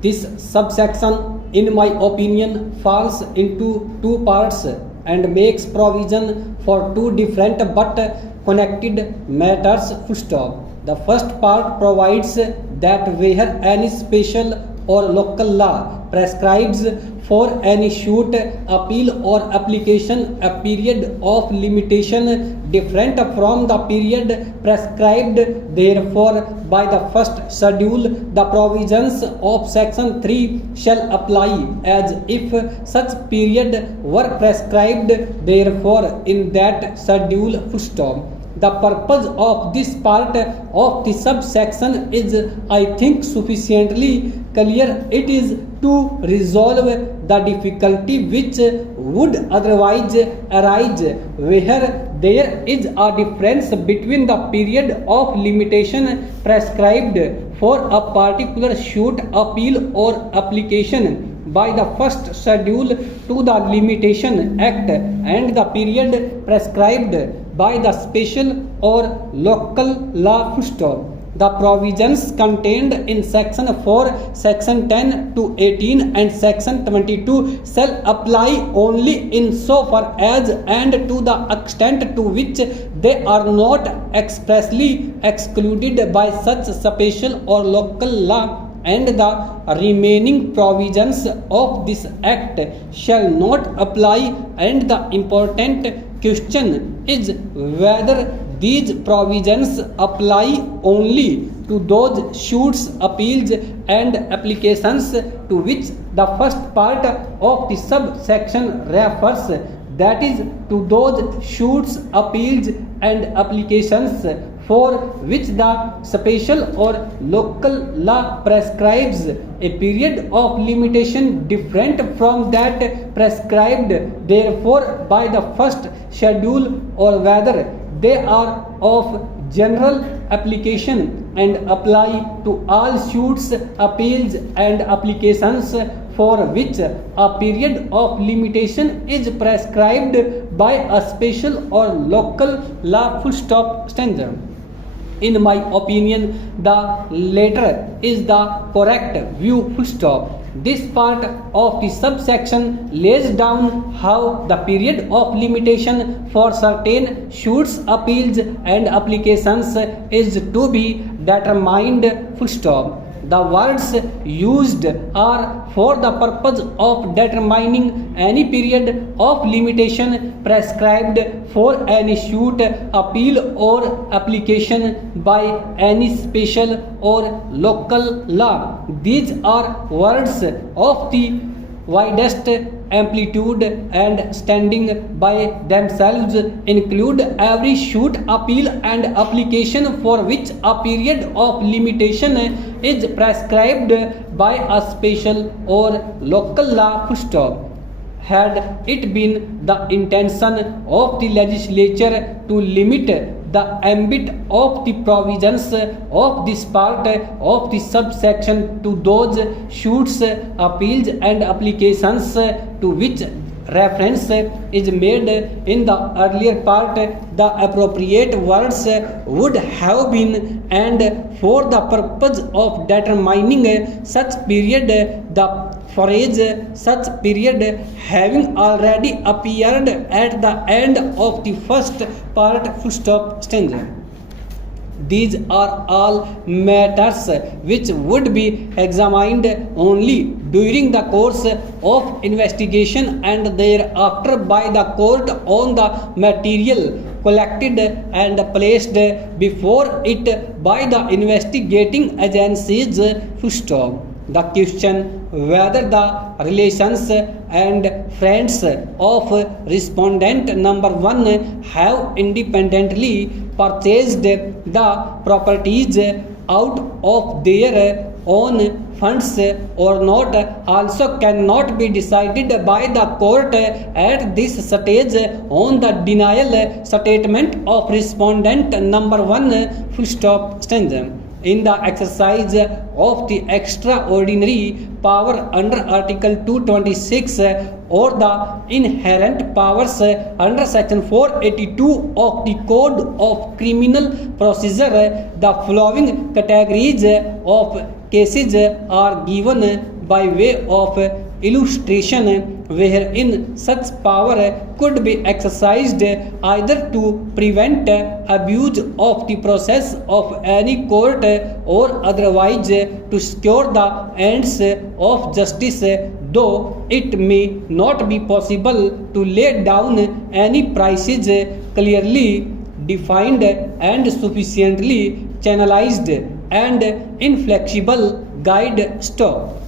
This subsection, in my opinion, falls into two parts and makes provision for two different but connected matters. Full stop. The first part provides that where any special or local law prescribes for any suit, appeal or application a period of limitation different from the period prescribed therefore by the first schedule, the provisions of section 3 shall apply as if such period were prescribed therefore in that schedule. Full stop. The purpose of this part of the subsection is, I think, sufficiently clear. It is to resolve the difficulty which would otherwise arise where there is a difference between the period of limitation prescribed for a particular suit, appeal or application by the first schedule to the Limitation Act and the period prescribed by the special or local law. Full stop. The provisions contained in section 4, section 10 to 18 and section 22 shall apply only insofar as and to the extent to which they are not expressly excluded by such special or local law, and the remaining provisions of this act shall not apply, and the important question is whether these provisions apply only to those suits, appeals and applications to which the first part of the subsection refers, that is, to those suits, appeals and applications for which the special or local law prescribes a period of limitation different from that prescribed therefore by the first schedule, or whether they are of general application and apply to all suits, appeals and applications for which a period of limitation is prescribed by a special or local law. Full stop. Stanza. In my opinion, the latter is the correct view. Full stop. This part of the subsection lays down how the period of limitation for certain suits, appeals and applications is to be determined. Full stop. The words used are for the purpose of determining any period of limitation prescribed for any suit, appeal or application by any special or local law. These are words of the widest amplitude and standing by themselves include every suit, appeal and application for which a period of limitation is prescribed by a special or local law. Full stop. Had it been the intention of the legislature to limit the ambit of the provisions of this part of the subsection to those suits, appeals and applications to which reference is made in the earlier part, the appropriate words would have been, and for the purpose of determining such period, the phrase such period having already appeared at the end of the first part. Full stop. Stanza. These are all matters which would be examined only during the course of investigation and thereafter by the court on the material collected and placed before it by the investigating agencies. Full stop. The question whether the relations and friends of respondent number 1 have independently purchased the properties out of their own funds or not also cannot be decided by the court at this stage on the denial statement of respondent number 1. Full stop. Stanza. In the exercise of the extraordinary power under Article 226 or the inherent powers under Section 482 of the Code of Criminal Procedure, the following categories of cases are given by way of illustration wherein such power could be exercised either to prevent abuse of the process of any court or otherwise to secure the ends of justice, though it may not be possible to lay down any prices clearly defined and sufficiently channelized and inflexible guide. Stop.